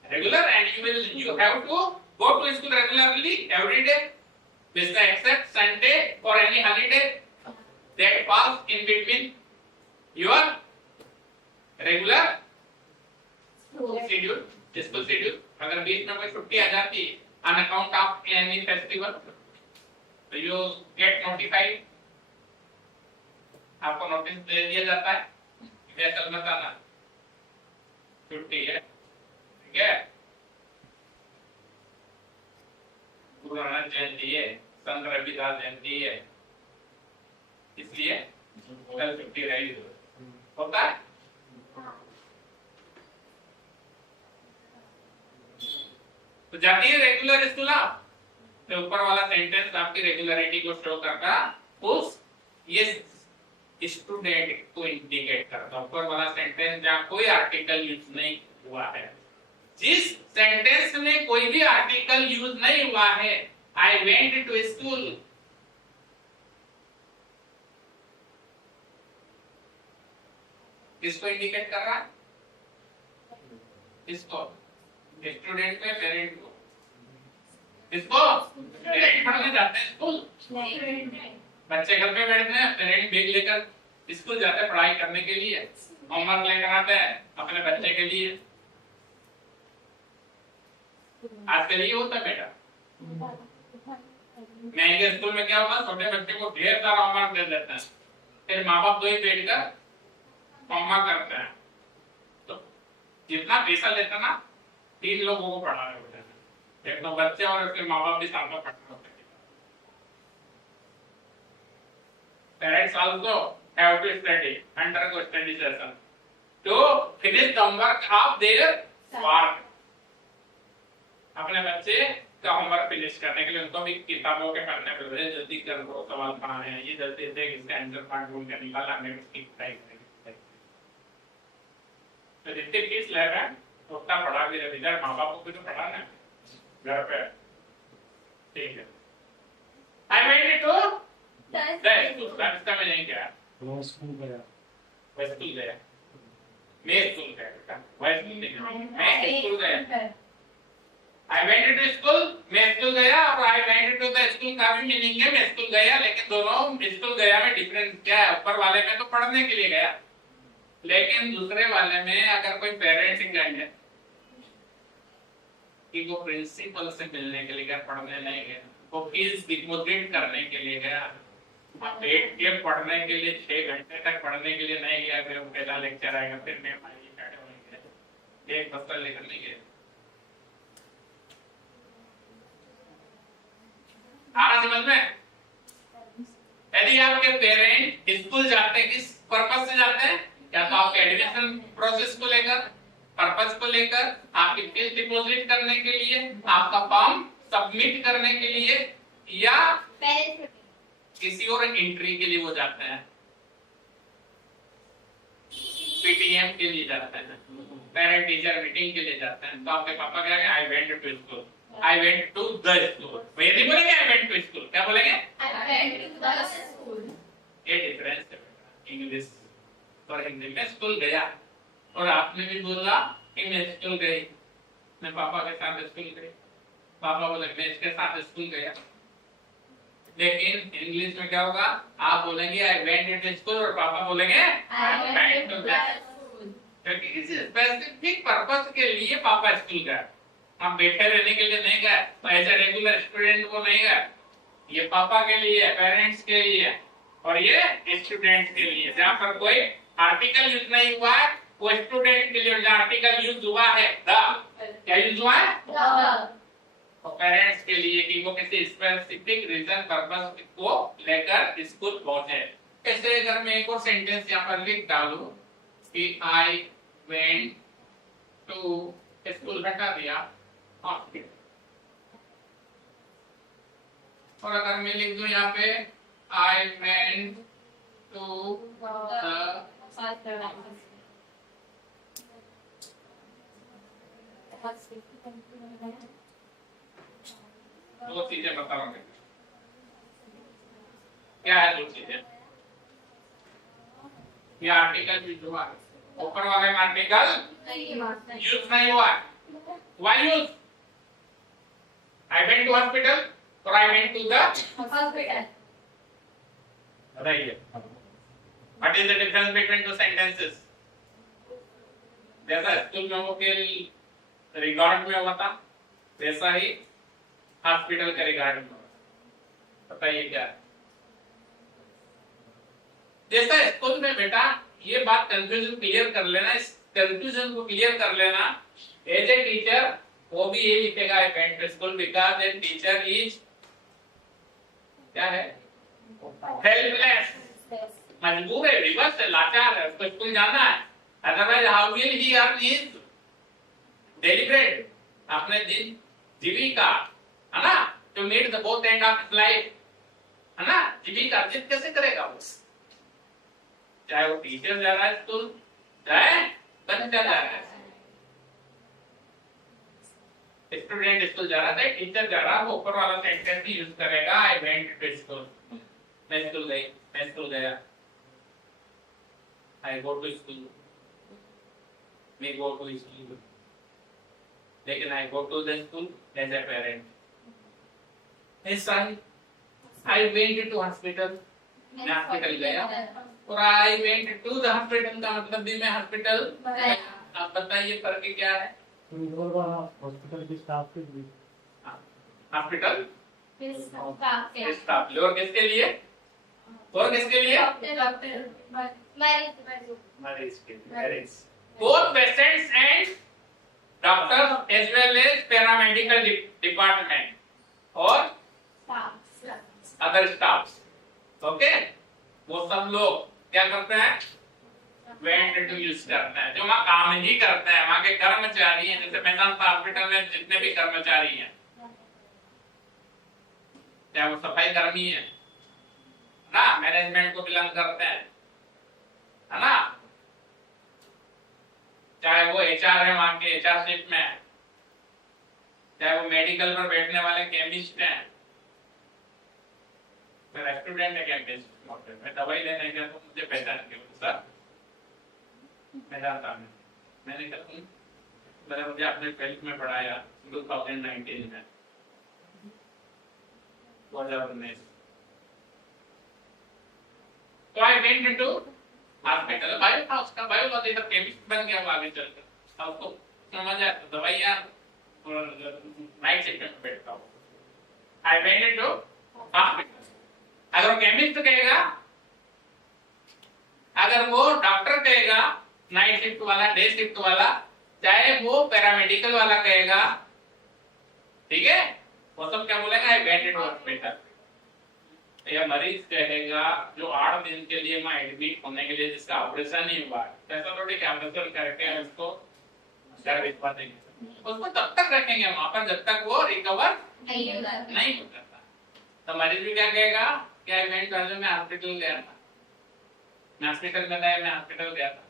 regular, and you have to go to school regularly every day, with the except Sunday or any holiday that falls in between your regular schedule, school schedule. अगर बीच में कोई छुट्टी आ जाती on account of any festival, so you get notified, आपको notice दे दिया जाता है ये कल मत आना, छुट्टी है, ठीक है? गुरु नानक जयंती है, संत रविदास जयंती है, इसलिए कल छुट्टी रहेगी, होता है। तो जाती है रेगुलर स्कूल आप, तो ऊपर वाला सेंटेंस आपकी रेगुलरिटी को शो करता उस ये स्टूडेंट को इंडिकेट करता। ऊपर वाला सेंटेंस जहाँ कोई आर्टिकल यूज नहीं हुआ है, जिस सेंटेंस में कोई भी आर्टिकल यूज नहीं हुआ है, आई वेंट टू स्कूल, किसको इंडिकेट कर रहा है? किसको? स्टूडेंट में पेरेंट को। किसको? पेरेंट पढ़ने जाते हैं स्कूल, बच्चे घर पे बैठते हैं, पेरेंट बैग लेकर स्कूल जाते हैं पढ़ाई करने के लिए, होमवर्क लेकर आते हैं अपने बच्चे के लिए। आजकल ये होता है बेटा, महंगे स्कूल में क्या होगा, छोटे बच्चे को ढेर सारा होमवर्क दे देते हैं, फिर माँ बाप दो ही बैठकर होमवर्क करते हैं। तो जितना पैसा लेते ना 3 लोगों को पढ़ा रहे होते हैं, एक तो बच्चे और उसके माँ बाप भी साथ में पढ़ते होते हैं। Parents also have to study, undergo study session to finish the homework of their work. अपने बच्चे का होमवर्क फिनिश करने के लिए उनको भी किताबों के पढ़ने पड़ते हैं, जल्दी कर लो, सवाल कहाँ है, ये जल्दी से इसका आंसर पार्ट ढूंढ कर निकाला, हमें उसकी पढ़ाई करेंगे। तो जितनी फीस ले रहे हैं उतना पढ़ा भी रहे, माँ बाप को भी तो पढ़ाना है घर पे, ठीक है। I went to रास्ता में नहीं गया, वो स्कूल गया, वह स्कूल गया, मैं स्कूल गया बेटा, वह स्कूल नहीं गया, मैं स्कूल गया। I went to school, मैं स्कूल गया, और I went to the school का भी मीनिंग है मैं स्कूल गया, लेकिन दोनों स्कूल गया में डिफरेंस क्या है? ऊपर वाले में तो पढ़ने के लिए गया, लेकिन दूसरे वाले में अगर कोई पेरेंट्स कहेंगे कि वो प्रिंसिपल से मिलने के लिए गया, पढ़ने नहीं गया, वो फीस डिपॉजिट करने के लिए गया, बैठ के पढ़ने के लिए 6 घंटे तक पढ़ने के लिए नहीं गया, फिर पहला लेक्चर आएगा, फिर मैं माइक बैठे होंगे, एक बस्ता लेकर नहीं गया। आना समझ में? यदि आपके पेरेंट स्कूल जाते हैं किस पर्पस से जाते हैं? या तो आपके एडमिशन प्रोसेस को लेकर, पर्पस को लेकर, आपकी फीस डिपॉजिट करने के लिए, आपका फॉर्म सबमिट करने के लिए, या किसी और एंट्री के लिए वो जाते हैं, पीटीएम के लिए जाते हैं, पेरेंट टीचर मीटिंग के लिए जाते हैं। तो आपके पापा क्या कहेंगे? I went to school, I went to the school. ये नहीं बोलेंगे आई वेंट टू स्कूल, क्या बोलेंगे? I went to the school. ये डिफरेंस है बेटा इंग्लिश और हिंदी में। स्कूल गया, और आपने भी बोला कि मैं स्कूल गई, मैं पापा के साथ स्कूल गई, पापा बोले मैं इसके साथ स्कूल गया, लेकिन इंग्लिश में क्या होगा, आप बोलेंगे आई वेंट टू स्कूल और पापा बोलेंगे I went to the school। क्योंकि किसी स्पेसिफिक पर्पस के लिए पापा स्कूल गए, हम बैठे रहने के लिए नहीं गए, तो ऐसे रेगुलर स्टूडेंट को नहीं गए। ये पापा के लिए, पेरेंट्स के लिए, और ये स्टूडेंट के लिए। जहाँ पर कोई आर्टिकल यूज नहीं हुआ है वो स्टूडेंट के लिए, जहाँ आर्टिकल यूज हुआ है द, क्या यूज हुआ है, the पेरेंट्स के लिए, कि वो किसी स्पेसिफिक रीजन पर्पस को लेकर स्कूल पहुंचे। ऐसे अगर मैं एक और सेंटेंस यहाँ पर लिख डालूं कि आई वेंट टू स्कूल, हटा दिया हॉस्पिटल, और अगर मैं लिख दूं यहाँ पे आई वेंट टू दो चीजें बताऊंगा, क्या है दो चीजें। ये आर्टिकल यूज हुआ, ऊपर वाले में आर्टिकल यूज नहीं हुआ। Why use, I went to hospital और I went to the hospital. बताइए, what is the difference between two sentences. जैसा स्कूल में वो के रिगार्ड में हुआ था, वैसा ही हॉस्पिटल के रिगार्ड में हुआ। बताइए क्या है। जैसा स्कूल में बेटा, ये बात कंफ्यूजन क्लियर कर लेना, इस कंफ्यूजन को क्लियर कर लेना। एज ए टीचर वो भी ये लिखेगा I went to school because a teacher is, क्या है, हेल्पलेस, मजबूर है, विवश है, लाचार है, उसको स्कूल जाना है। Otherwise how will he earn his daily bread, अपने दिन जीविका, है ना, to meet the both end of life, है ना, जीविका अर्जित कैसे करेगा वो। चाहे वो टीचर जा रहा है स्कूल, चाहे बच्चा जा रहा है, स्टूडेंट स्कूल जा रहा है, टीचर जा रहा है, वो ऊपर वाला सेंटेंस ही यूज करेगा आई वेंट टू स्कूल, मैं स्कूल गई, मैं स्कूल गया, आई गो टू स्कूल, मैं गो टू स्कूल, लेकिन I go to the school as a parent. I went to hospital, मैं हॉस्पिटल गया, और I went to the hospital का मतलब भी मैं हॉस्पिटल। आप बताइए फर्क क्या है। हॉस्पिटल के स्टाफ के बीच, हॉस्पिटल Doctor. स्टाफ, और किसके लिए, और किसके लिए, मरीज के लिए, both patients and doctors as well as paramedical department और other staffs, ओके, वो सब लोग क्या करते हैं, वेंट टू यूज करते हैं, जो वहाँ काम ही करते हैं, वहाँ के कर्मचारी हैं। जैसे मेदांता हॉस्पिटल में जितने भी कर्मचारी हैं, चाहे वो सफाई कर्मी है ना, मैनेजमेंट को बिलोंग करते हैं, है ना, चाहे वो एचआर है, वहाँ के एचआर शिफ्ट में है, चाहे वो मेडिकल पर बैठने वाले केमिस्ट हैं, मेरा स्टूडेंट है केमिस्ट, मैं दवाई लेने गया तो मुझे पहचान के सर मैं जानता हूँ, मैंने कहा मैंने मुझे अपने 12th में पढ़ाया 2019 में, 2019। तो I went to hospital, bio था उसका, बायोलॉजी का केमिस्ट बन गया वो आगे चलकर, आपको समझ आया, तो दवाई यार नाइट शिफ्ट में बैठता हूँ। आई वेंट टू हॉस्पिटल, अगर वो केमिस्ट कहेगा, अगर वो डॉक्टर कहेगा, नाइट शिफ्ट वाला, डे शिफ्ट वाला, चाहे वो पैरामेडिकल वाला कहेगा, ठीक है, वो सब क्या बोलेगा, आई वेंट टू हॉस्पिटल। या मरीज कहेगा जो 8 दिन के लिए वहां एडमिट होने के लिए, जिसका ऑपरेशन नहीं हुआ, ऐसा थोड़ी क्या ऑपरेशन करके उसको सर्विस पा देंगे, उसको तब तक रखेंगे वहां पर जब तक वो रिकवर नहीं हो सकता। तो मरीज भी क्या कहेगा, क्या इवेंट कर, मैं हॉस्पिटल गया था, मैं हॉस्पिटल में गया, मैं हॉस्पिटल गया था,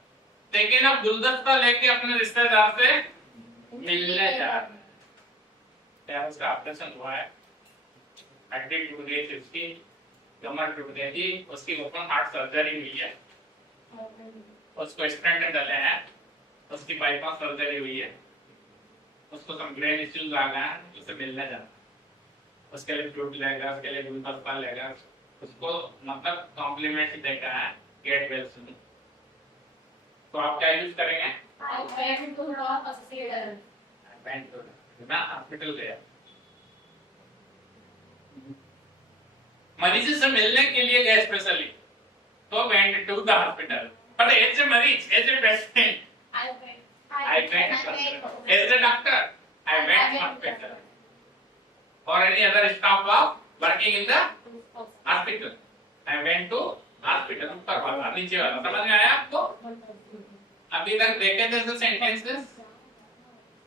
लेकिन अब गुलदस्ता लेके अपने रिश्तेदार से मिलने जा रहे हैं, क्या उसका ऑपरेशन हुआ है, हड्डी टूट गई थी उसकी, कमर टूट गई थी उसकी, ओपन हार्ट सर्जरी हुई है, उसको स्टेंट डले हैं, उसकी बाईपास सर्जरी हुई है, उसको सम ब्रेन इश्यूज आ गए हैं, उससे मिलने जाना। उसके लिए फ्लूट लेगा, उसके लिए गुलबस्ता लेगा, उसको मतलब कॉम्प्लीमेंट देता है गेट वेल सुन। तो आप क्या यूज करेंगे? I went to the hospital. बैंक ना हॉस्पिटल गया, मरीज से मिलने के लिए गए स्पेशली, तो went to the hospital. But as a मरीज, as a patient, I went. I went as a doctor, I went hospital. Or any other staff of working in the hospital, I went to hospital। ऊपर वाला नीचे वाला समझ में आया आपको? अभी तक देखे थे ऐसे सेंटेंसेस,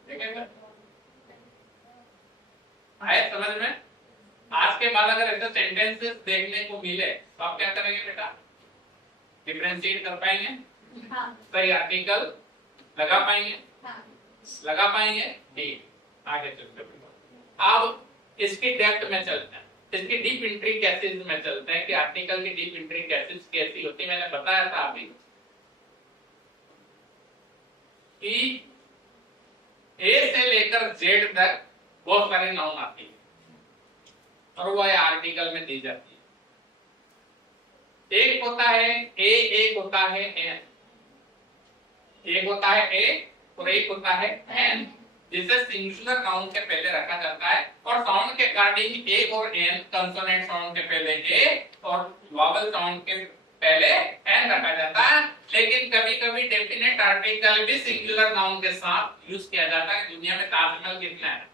देखे थे आए समझ में? आज के बाद अगर ऐसे सेंटेंसेस देखने को मिले तो आप क्या करेंगे बेटा? डिफरेंशिएट कर पाएंगे? हाँ। सही आर्टिकल लगा पाएंगे? हाँ। लगा पाएंगे? ठीक, आगे चलते हैं। अब इसकी डेप्थ में चलते हैं, इसकी डीप एंट्री कैसेज में चलते हैं कि आर्टिकल की डीप एंट्री कैसेज कैसी होती है। मैंने बताया था अभी कि ए से लेकर जेड तक बहुत सारे नाउन आती है और वह आर्टिकल में दी जाती है। एक होता है ए, एक होता है एन, एक होता है ए और एक होता है एन, जिसे सिंगुलर नाउन के पहले रखा जाता है और साउंड के अकॉर्डिंग ए और एन, कंसोनेंट साउंड के पहले ए और वॉवल साउंड के पहले एन रखा जाता है। लेकिन कभी-कभी डेफिनेट आर्टिकल भी सिंगुलर नाउन के साथ यूज किया जाता है। दुनिया में ताजमहल कितना है?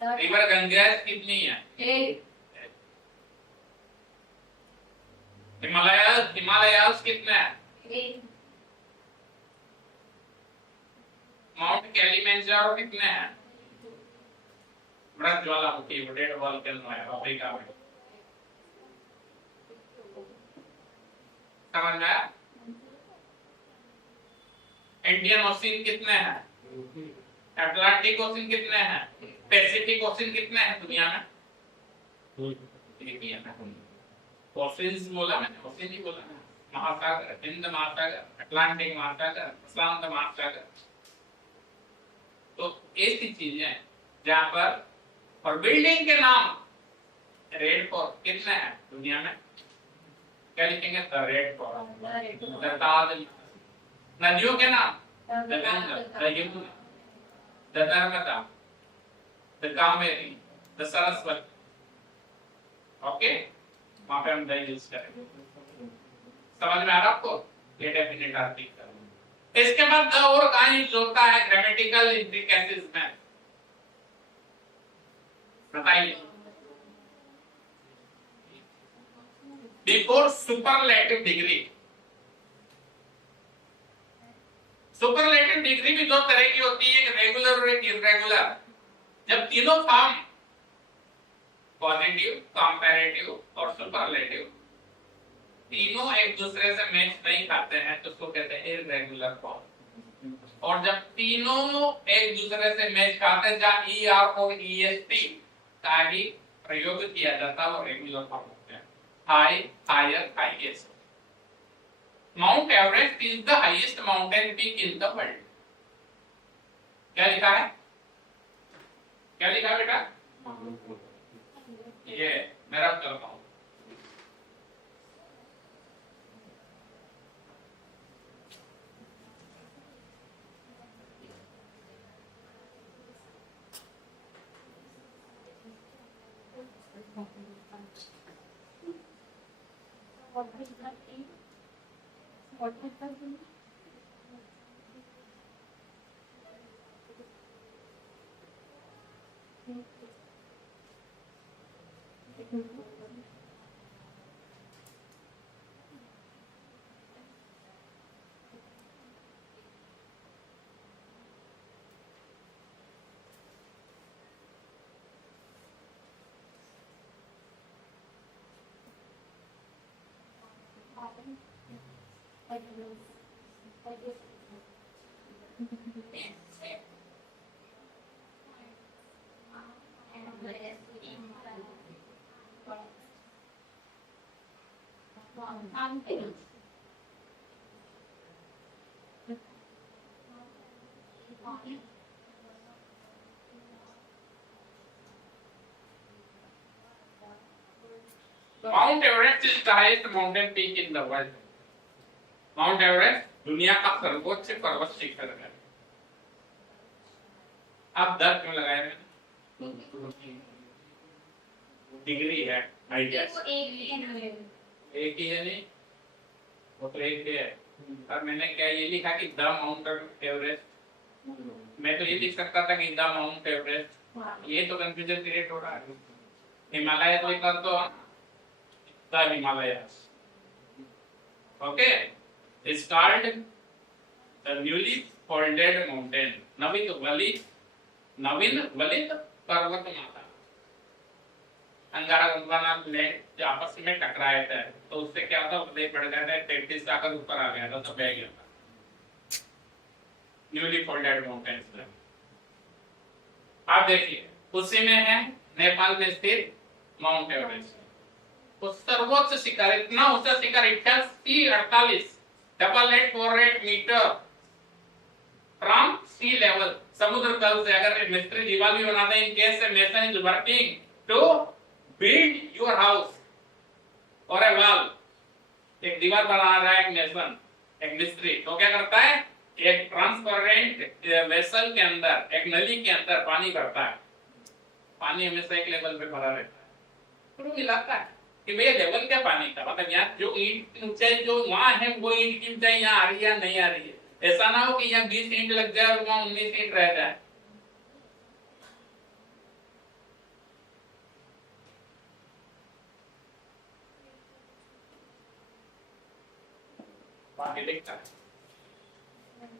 रिवर गंगेस कितनी है? हिमालयास कितना है? माउंट किलिमंजारो कितने हैं? बड़ा ज्वालामुखी डेड वोल्केनो है अफ्रीका में। समझ में आया? इंडियन ओशन कितने हैं? अटलांटिक ओशन कितने हैं? पैसिफिक ओशन कितने हैं दुनिया में? एक ही है ना। ओशंस बोला मैंने, ओशन ही बोला ना। महासागर, हिंद महासागर, अटलांटिक महासागर, प्रशांत महासागर। तो ऐसी चीजें हैं जहां पर, और बिल्डिंग के नाम रेड फोर्ट कितने हैं दुनिया में? क्या लिखेंगे? द रेड फोर्ट, द ताज। नदियों के नाम the Ganga, the Yamuna, the Narmada, the Kaveri, the Saraswati. Okay, वहां पे हम द यूज करेंगे। समझ में आ रहा आपको? ये डेफिनेट आर्टिकल। इसके बाद द और का यूज होता है ग्रामेटिकल इंट्रिकेसीज में। बताइए। Before superlative degree. Superlative degree भी दो तरह की होती है, एक रेगुलर और एक इर्रेगुलर। जब तीनों फॉर्म पॉजिटिव, कंपैरेटिव और सुपरलेटिव तीनों एक दूसरे से मैच नहीं खाते हैं तो उसको कहते हैं इर्रेगुलर फॉर्म। और जब तीनों एक दूसरे से मैच खाते हैं, जहां ई आर और ई एस टी का ही प्रयोग किया जाता है, वो रेगुलर फॉर्म होते हैं। High, higher, highest. Mount Everest is the highest mountain peak in the world. क्या लिखा है? क्या लिखा है बेटा? ये मैं रब करता हूं। Mount Everest is the highest mountain peak in the world. Mount Everest दुनिया का सर्वोच्च पर्वत शिखर है। आप 10 क्यों लगाए मैंने? डिग्री है, आई गेस। वो एक एक ही है नहीं, वो तो एक ही है। और मैंने क्या ये लिखा कि द माउंटेन एवरेस्ट? मैं तो ये लिख सकता था कि द माउंट एवरेस्ट। ये तो कंफ्यूजन क्रिएट हो रहा है। हिमालय तो लिखा तो the Himalayas. Okay, it's called the newly folded mountain, नवीन वलित पर्वतमाला। अंगारा गंगाना प्लेट जो आपस में टकराए थे तो उससे क्या होता, उदय पड़ गया था, 33 आकर ऊपर आ गया था, तो बह गया था। Newly folded mountains. आप देखिए उसी में है नेपाल में स्थित माउंट एवरेस्ट। तो सर्वोच्च शिखर, इतना ऊंचा शिखर 8848 मीटर फ्रॉम सी लेवल, समुद्र तल से। अगर मिस्त्री दीवार भी बनाते हैं, in case mason is working to build your house और ए वॉल, एक दीवार बना रहा है एक मेसन, एक मिस्त्री, तो क्या करता है, एक ट्रांसपेरेंट वेसल के अंदर, एक नली के अंदर पानी भरता है। पानी हमेशा एक लेवल पे भरा रहता है, तो मिलाता है कि भैया लेवल क्या पानी का, मतलब यहाँ जो ईंट की ऊंचाई जो वहां है वो ईंट की ऊंचाई यहाँ आ रही है या नहीं आ रही है। ऐसा ना हो कि यहाँ 20 ईंट लग जाए और वहां 19 ईंट रह जाए।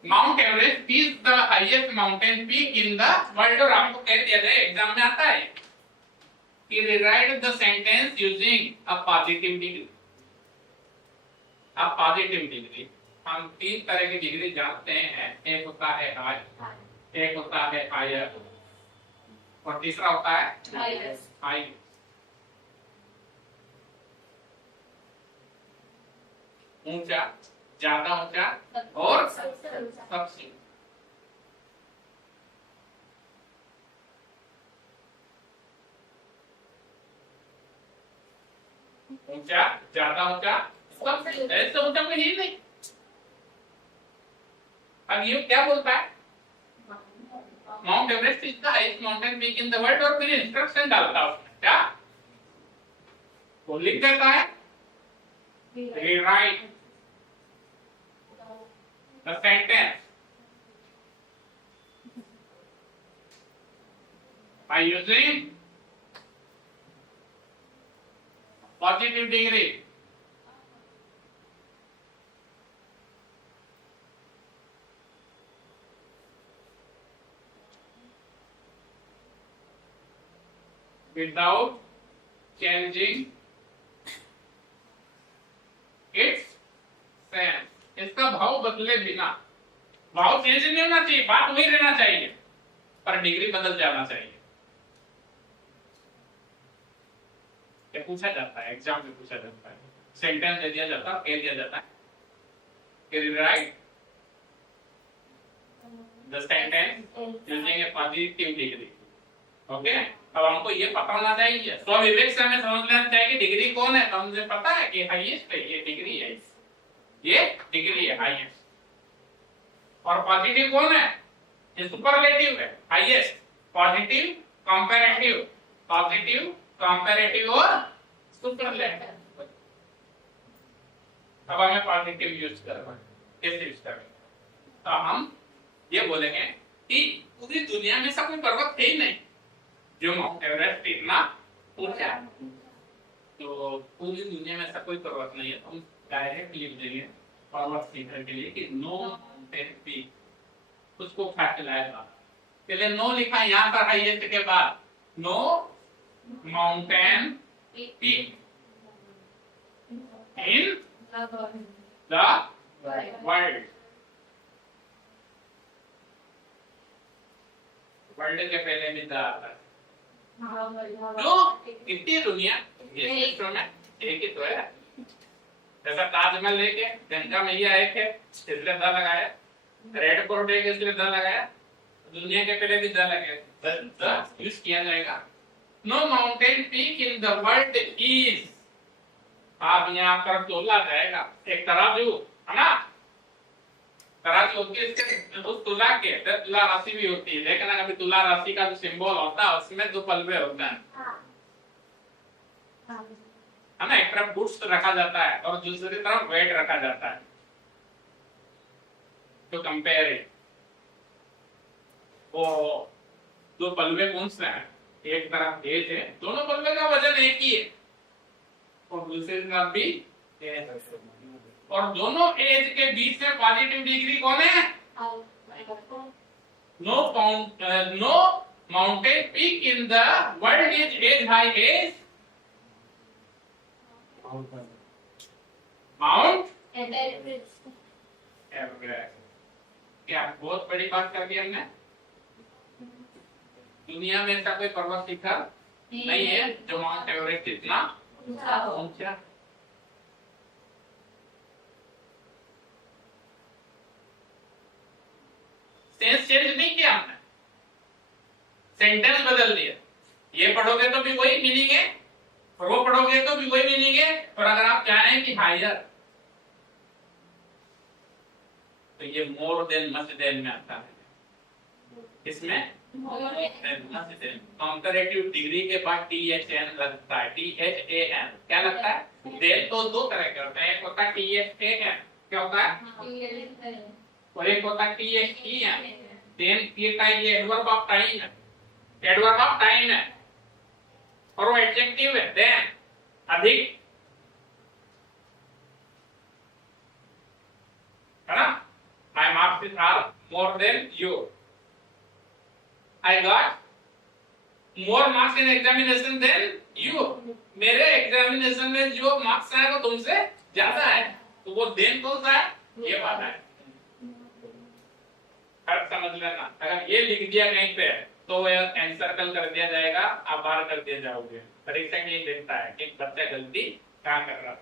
Mount Everest is the highest mountain peak in the world. और आपको कह दिया जाए, एग्जाम में आता है कि rewrite the sentence using a positive degree। अब पॉजिटिव डिग्री, हम 3 तरह की डिग्री जानते हैं। एक होता है हाई, एक होता है हायर, और तीसरा होता है हाई। ऊंचा, ज्यादा ऊंचा और सबसे ऊंचा, ज्यादा ऊंचा, सबसे ऐसा ऊंचा कोई ही नहीं। अब ये क्या बोलता है, mount Everest is the highest mountain peak in the world, और फिर इंस्ट्रक्शन डालता है उसमें क्या, वो लिख देता है rewrite the sentence by using positive degree। without changing its sense। इसका भाव बदले बिना, भाव चेंज नहीं होना चाहिए, बात वही रहना चाहिए, पर डिग्री बदल जाना चाहिए। ये पूछा जाता है, एग्जाम में पूछा जाता है, सेंटेंस दे दिया जाता है, कह दिया जाता है कि rewrite the sentence using a positive degree। Okay, अब हमको ये पता होना चाहिए, स्वविवेक से हमें समझ लेना चाहिए कि डिग्री कौन है। तो मुझे पता है कि हाईएस्ट है, ये डिग्री है, ये डिग्री है हाईएस्ट। और पॉजिटिव कौन है, ये सुपरलेटिव है, highest, positive, comparative, positive, comparative और सुपरलेटिव। अब हमें पॉजिटिव यूज करना है, कैसे यूज करेंगे, तो हम ये बोलेंगे कि पूरी दुनिया में सब कोई पर्वत है ही नहीं जो माउंट एवरेस्ट इतना ऊंचा है, तो पूरी दुनिया में ऐसा कोई पर्वत नहीं है। तो हम डायरेक्ट लिख देंगे पर्वत शिखर के लिए कि नो माउंटेन पीक, उसको फैक्ट लाएगा। पहले नो लिखा यहाँ पर हाईएस्ट के बाद, no mountain peak in the world. World के पहले भी द आता है, तो इतनी दुनिया एक ही तो है। जैसा ताजमहल लेके गंगा मैया एक है, इसलिए द लगाया, रेड फोर्ट एक इसलिए द लगाया, दुनिया के पहले भी द लगाया, यूज किया जाएगा। No mountain peak in the world is आप यहाँ पर तोला जाएगा, एक तराजू है ना, तराजू होती है, इसके उस तुला के तुला राशि भी होती है, देखना कभी तुला राशि का जो सिंबल होता है उसमें 2 पलवे होता है है ना, एक तरफ गुड्स रखा जाता है और दूसरी तरफ वेट रखा जाता है, तो कंपेयर इट। वो 2 पलवे कौन से हैं, एक तरफ एज है, दोनों पलवे का वजन एक ही है, और दूसरी तरफ भी एज है, और दोनों एज के बीच में पॉजिटिव डिग्री कौन है, no mountain peak in the world is as high as Mount Everest. क्या बहुत बड़ी बात कर दी हमने, दुनिया में ऐसा कोई पर्वत दिखा नहीं है जो माउंट एवरेस्ट इतना ऊंचा। सेंस चेंज नहीं किया हमने, सेंटेंस बदल दिया, ये पढ़ोगे तो भी वही मीनिंग है और वो पढ़ोगे तो भी वही मीनिंग है, और अगर आप चाहें कि हायर तो ये मोर देन मच देन में आता है, इसमें कंपैरेटिव डिग्री के बाद THN लगता है, THAN क्या लगता है, देन तो 2 तरह के होते हैं, एक होता है THAN क्या होता है, और एक होता है THEN, देन थीटा ये एडवर्ब ऑफ टाइम है, एडवर्ब ऑफ टाइम है, और वो एडजेक्टिव है, देन अधिक है ना, my marks are more than you, I got more marks in examination than you, मेरे एग्जामिनेशन में जो मार्क्स आए वो तुमसे ज्यादा है, तो वो देन कौन सा है, ये वाला है। फर्क समझ लेना, अगर ये लिख दिया कहीं पे तो एनसर्कल कर दिया जाएगा, आप बाहर कर दिए जाओगे, परीक्षा नहीं देखता है कि बच्चा गलती क्या कर रहा है।